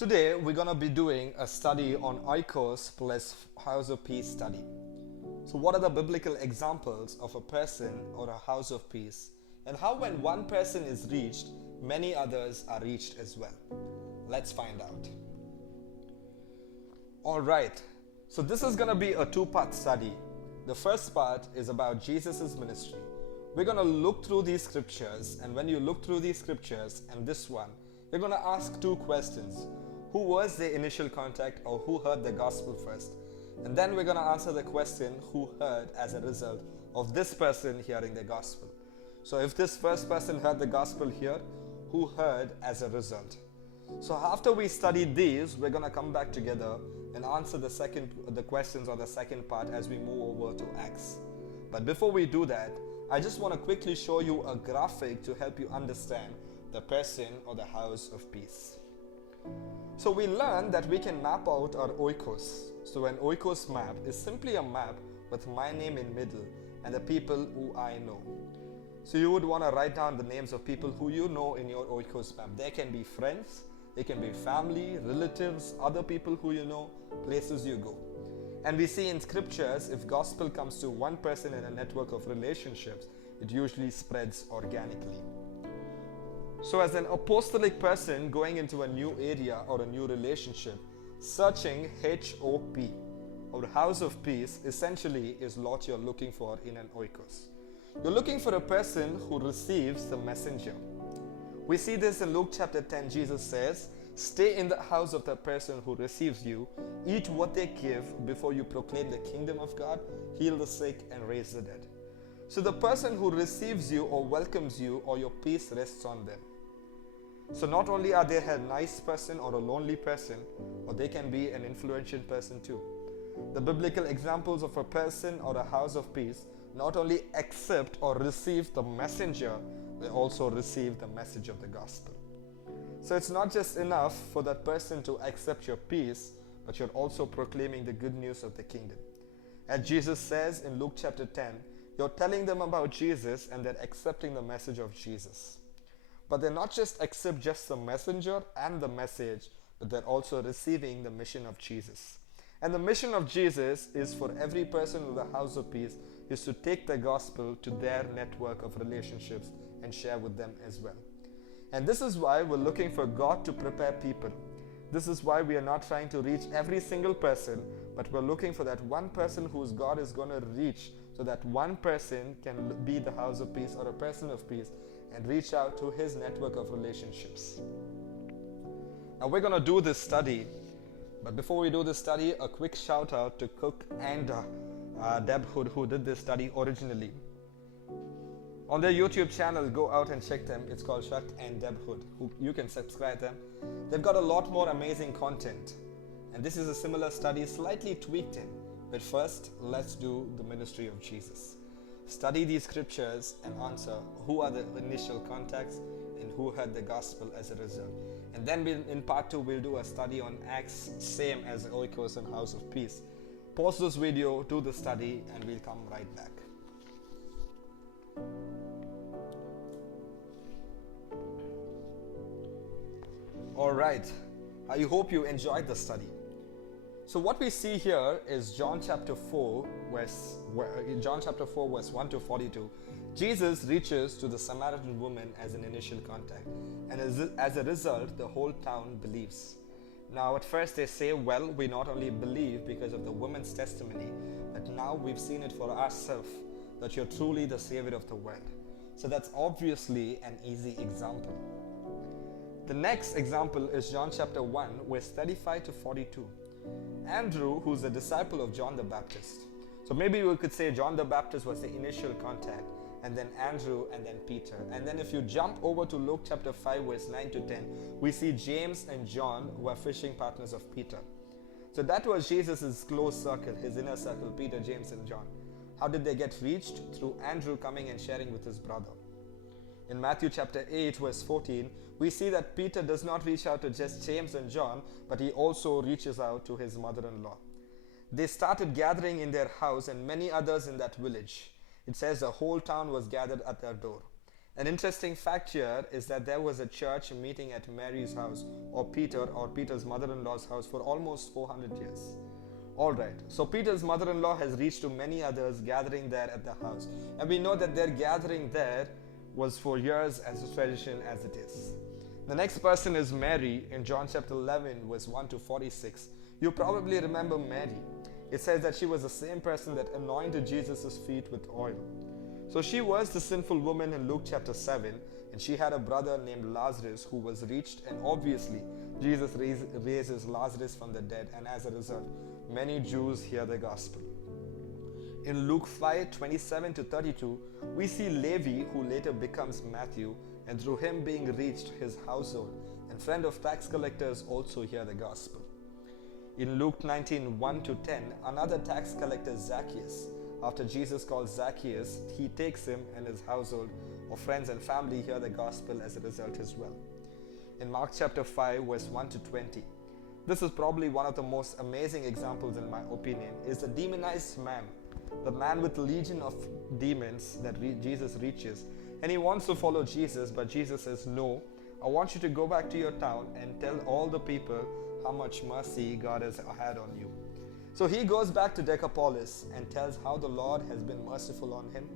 Today we're going to be doing a study on Oikos plus House of Peace study. So what are the biblical examples of a person or a house of peace, and how when one person is reached, many others are reached as well? Let's find out. Alright, so this is going to be a two-part study. The first part is about Jesus' ministry. We're going to look through these scriptures, and when you look through these scriptures and this one, you're going to ask two questions. Who was the initial contact, or who heard the gospel first? And then we're going to answer the question, who heard as a result of this person hearing the gospel. So if this first person heard the gospel here, who heard as a result? So after we study these, we're going to come back together and answer the questions on the second part as we move over to Acts. But before we do that, I just want to quickly show you a graphic to help you understand the person or the house of peace. So we learned that we can map out our Oikos. So an Oikos map is simply a map with my name in middle and the people who I know. So you would want to write down the names of people who you know in your Oikos map. They can be friends, they can be family, relatives, other people who you know, places you go. And we see in scriptures, if gospel comes to one person in a network of relationships, it usually spreads organically. So as an apostolic person going into a new area or a new relationship, searching HOP or House of Peace essentially is what you're looking for in an Oikos. You're looking for a person who receives the messenger. We see this in Luke chapter 10. Jesus says, "Stay in the house of the person who receives you, eat what they give before you proclaim the kingdom of God, heal the sick and raise the dead." So the person who receives you or welcomes you, or your peace rests on them. So not only are they a nice person or a lonely person, or they can be an influential person too. The biblical examples of a person or a house of peace not only accept or receive the messenger, they also receive the message of the gospel. So it's not just enough for that person to accept your peace, but you're also proclaiming the good news of the kingdom. As Jesus says in Luke chapter 10, you're telling them about Jesus and they're accepting the message of Jesus. But they're not just accept just the messenger and the message, but they're also receiving the mission of Jesus. And the mission of Jesus is for every person in the house of peace is to take the gospel to their network of relationships and share with them as well. And this is why we're looking for God to prepare people. This is why we are not trying to reach every single person, but we're looking for that one person whose God is going to reach, so that one person can be the house of peace or a person of peace and reach out to his network of relationships. Now we're going to do this study, but before we do this study, a quick shout out to Cook and Deb Hood, who did this study originally. On their YouTube channel, go out and check them. It's called Shut and Deb Hood. You can subscribe them. They've got a lot more amazing content. And this is a similar study, slightly tweaked in. But first, let's do the ministry of Jesus. Study these scriptures and answer who are the initial contacts and who heard the gospel as a result. And then in part 2, we'll do a study on Acts, same as Oikos and House of Peace. Pause this video, do the study, and we'll come right back. Alright, I hope you enjoyed the study. So what we see here is John chapter 4, verse 1 to 42. Jesus reaches to the Samaritan woman as an initial contact, and as a result, the whole town believes. Now at first they say, well, we not only believe because of the woman's testimony, but now we've seen it for ourselves, that you're truly the Savior of the world. So that's obviously an easy example. The next example is John chapter 1, verse 35 to 42. Andrew, who's a disciple of John the Baptist. So maybe we could say John the Baptist was the initial contact, and then Andrew, and then Peter. And then if you jump over to Luke chapter 5, verse 9 to 10, we see James and John who are fishing partners of Peter. So that was Jesus' close circle, his inner circle, Peter, James, and John. How did they get reached? Through Andrew coming and sharing with his brother. In Matthew chapter 8, verse 14, we see that Peter does not reach out to just James and John, but he also reaches out to his mother-in-law. They started gathering in their house and many others in that village. It says the whole town was gathered at their door. An interesting fact here is that there was a church meeting at Mary's house, or Peter's mother-in-law's house, for almost 400 years. Alright, so Peter's mother-in-law has reached to many others gathering there at the house. And we know that their gathering there was for years as a tradition as it is. The next person is Mary in John chapter 11 verse 1 to 46. You probably remember Mary. It says that she was the same person that anointed Jesus' feet with oil. So she was the sinful woman in Luke chapter 7, and she had a brother named Lazarus who was reached, and obviously Jesus raises Lazarus from the dead, and as a result, many Jews hear the gospel. In Luke 5:27 to 32, we see Levi, who later becomes Matthew, and through him being reached, his household and friend of tax collectors also hear the gospel. In Luke 19:1 to 10, another tax collector, Zacchaeus, after Jesus calls Zacchaeus, he takes him and his household or friends and family hear the gospel as a result as well. In Mark chapter 5 verse 1 to 20, this is probably one of the most amazing examples in my opinion, is the demonized man, the man with legion of demons that Jesus reaches, and he wants to follow Jesus, but Jesus says, no, I want you to go back to your town and tell all the people how much mercy God has had on you. So he goes back to Decapolis and tells how the Lord has been merciful on him.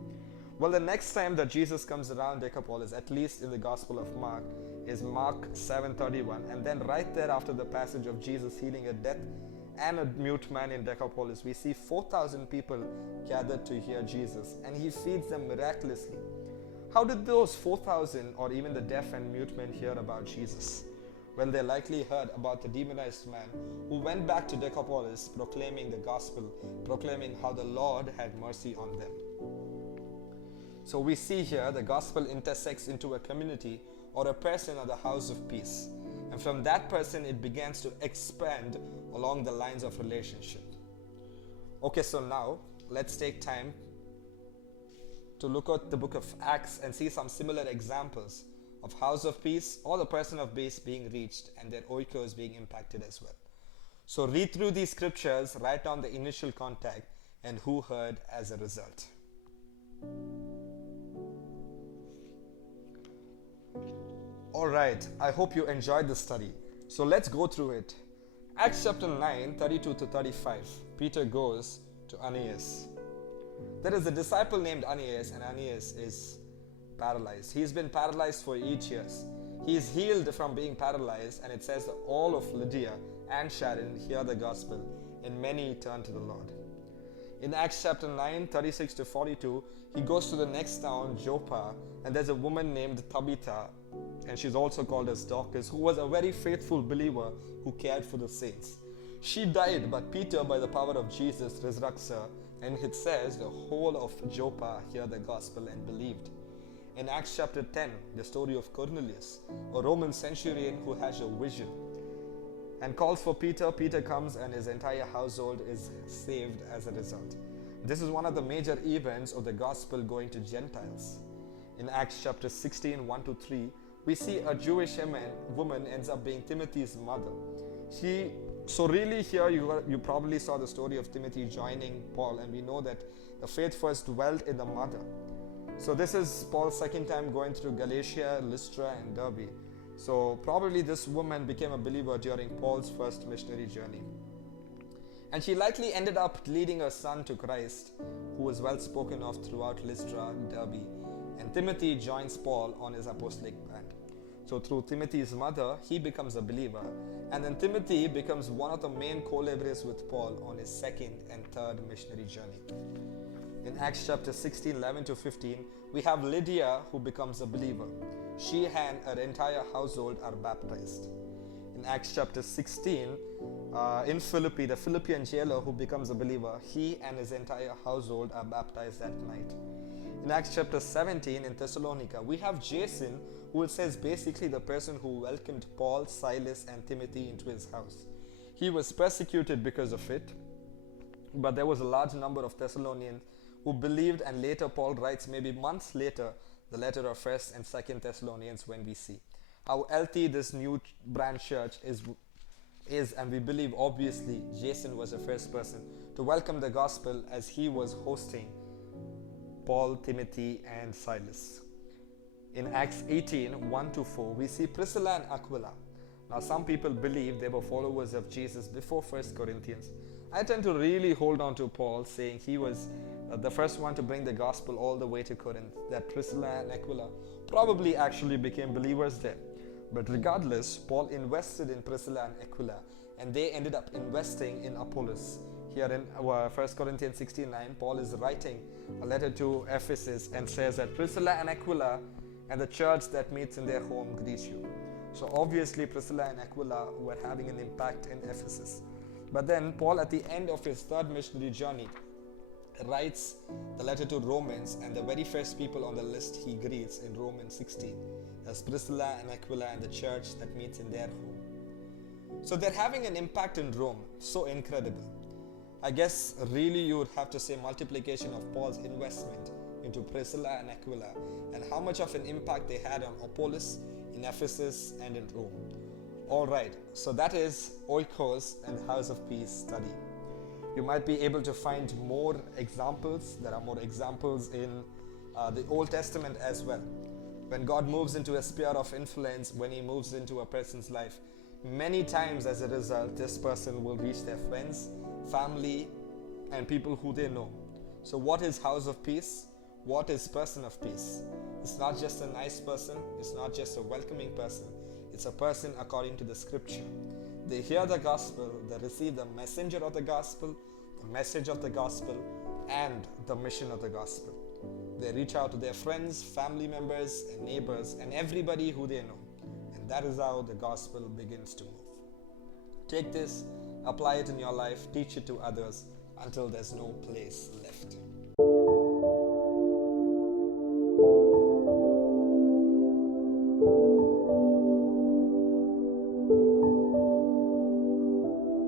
Well, the next time that Jesus comes around Decapolis, at least in the Gospel of Mark, is Mark 7:31, and then right there after the passage of Jesus healing a deaf and a mute man in Decapolis, we see 4,000 people gathered to hear Jesus, and he feeds them miraculously. How did those 4,000 or even the deaf and mute men hear about Jesus? Well, they likely heard about the demonized man who went back to Decapolis proclaiming the gospel, proclaiming how the Lord had mercy on them. So we see here the gospel intersects into a community or a person or the house of peace. And from that person, it begins to expand along the lines of relationship. Okay, so now let's take time to look at the book of Acts and see some similar examples of house of peace or the person of peace being reached and their oikos being impacted as well. So read through these scriptures, write down the initial contact and who heard as a result. Alright, I hope you enjoyed the study. So let's go through it. Acts chapter 9, 32 to 35. Peter goes to Aeneas. There is a disciple named Aeneas, and Aeneas is paralyzed. He's been paralyzed for 8 years. He is healed from being paralyzed, and it says that all of Lydia and Sharon hear the gospel, and many turn to the Lord. In Acts chapter 9, 36 to 42, he goes to the next town, Joppa, and there's a woman named Tabitha, and she's also called as Dorcas, who was a very faithful believer who cared for the saints. She died, but Peter, by the power of Jesus, resurrects her, and it says the whole of Joppa heard the gospel and believed. In Acts chapter 10, the story of Cornelius, a Roman centurion who has a vision and calls for Peter. Peter comes and his entire household is saved as a result. This is one of the major events of the gospel going to Gentiles. In Acts chapter 16, 1 to 3, we see a Jewish woman ends up being Timothy's mother. So really here you probably saw the story of Timothy joining Paul, and we know that the faith first dwelt in the mother. So this is Paul's second time going through Galatia, Lystra and Derbe. So probably this woman became a believer during Paul's first missionary journey. And she likely ended up leading her son to Christ, who was well spoken of throughout Lystra and Derbe. And Timothy joins Paul on his apostolic band. So through Timothy's mother, he becomes a believer. And then Timothy becomes one of the main co-laborers with Paul on his second and third missionary journey. In Acts chapter 16, 11 to 15, we have Lydia who becomes a believer. She and her entire household are baptized. In Acts chapter 16, in Philippi, the Philippian jailer who becomes a believer, he and his entire household are baptized that night. In Acts chapter 17 in Thessalonica, we have Jason, who it says basically the person who welcomed Paul, Silas and Timothy into his house. He was persecuted because of it, but there was a large number of Thessalonians who believed, and later Paul writes maybe months later the letter of 1st and 2nd Thessalonians, when we see how healthy this new branch church is, and we believe obviously Jason was the first person to welcome the gospel as he was hosting Paul, Timothy and Silas. In Acts 18, 1 to 4, we see Priscilla and Aquila. Now, some people believe they were followers of Jesus before 1 Corinthians. I tend to really hold on to Paul, saying he was the first one to bring the gospel all the way to Corinth, that Priscilla and Aquila probably actually became believers there. But regardless, Paul invested in Priscilla and Aquila, and they ended up investing in Apollos. Here in 1 Corinthians 16:9, Paul is writing a letter to Ephesus and says that Priscilla and Aquila and the church that meets in their home greet you. So obviously Priscilla and Aquila were having an impact in Ephesus. But then Paul, at the end of his third missionary journey, writes the letter to Romans, and the very first people on the list he greets in Romans 16 as Priscilla and Aquila and the church that meets in their home. So they're having an impact in Rome, so incredible. I guess really you would have to say multiplication of Paul's investment into Priscilla and Aquila, and how much of an impact they had on Apollos in Ephesus and in Rome. Alright, so that is Oikos and House of Peace study. You might be able to find more examples. There are more examples in the Old Testament as well. When God moves into a sphere of influence, when He moves into a person's life, many times as a result, this person will reach their friends, family, and people who they know. So what is House of Peace? What is person of peace? It's not just a nice person. It's not just a welcoming person. It's a person according to the scripture. They hear the gospel, they receive the messenger of the gospel, the message of the gospel, and the mission of the gospel. They reach out to their friends, family members, and neighbors, and everybody who they know. And that is how the gospel begins to move. Take this, apply it in your life, teach it to others until there's no place left.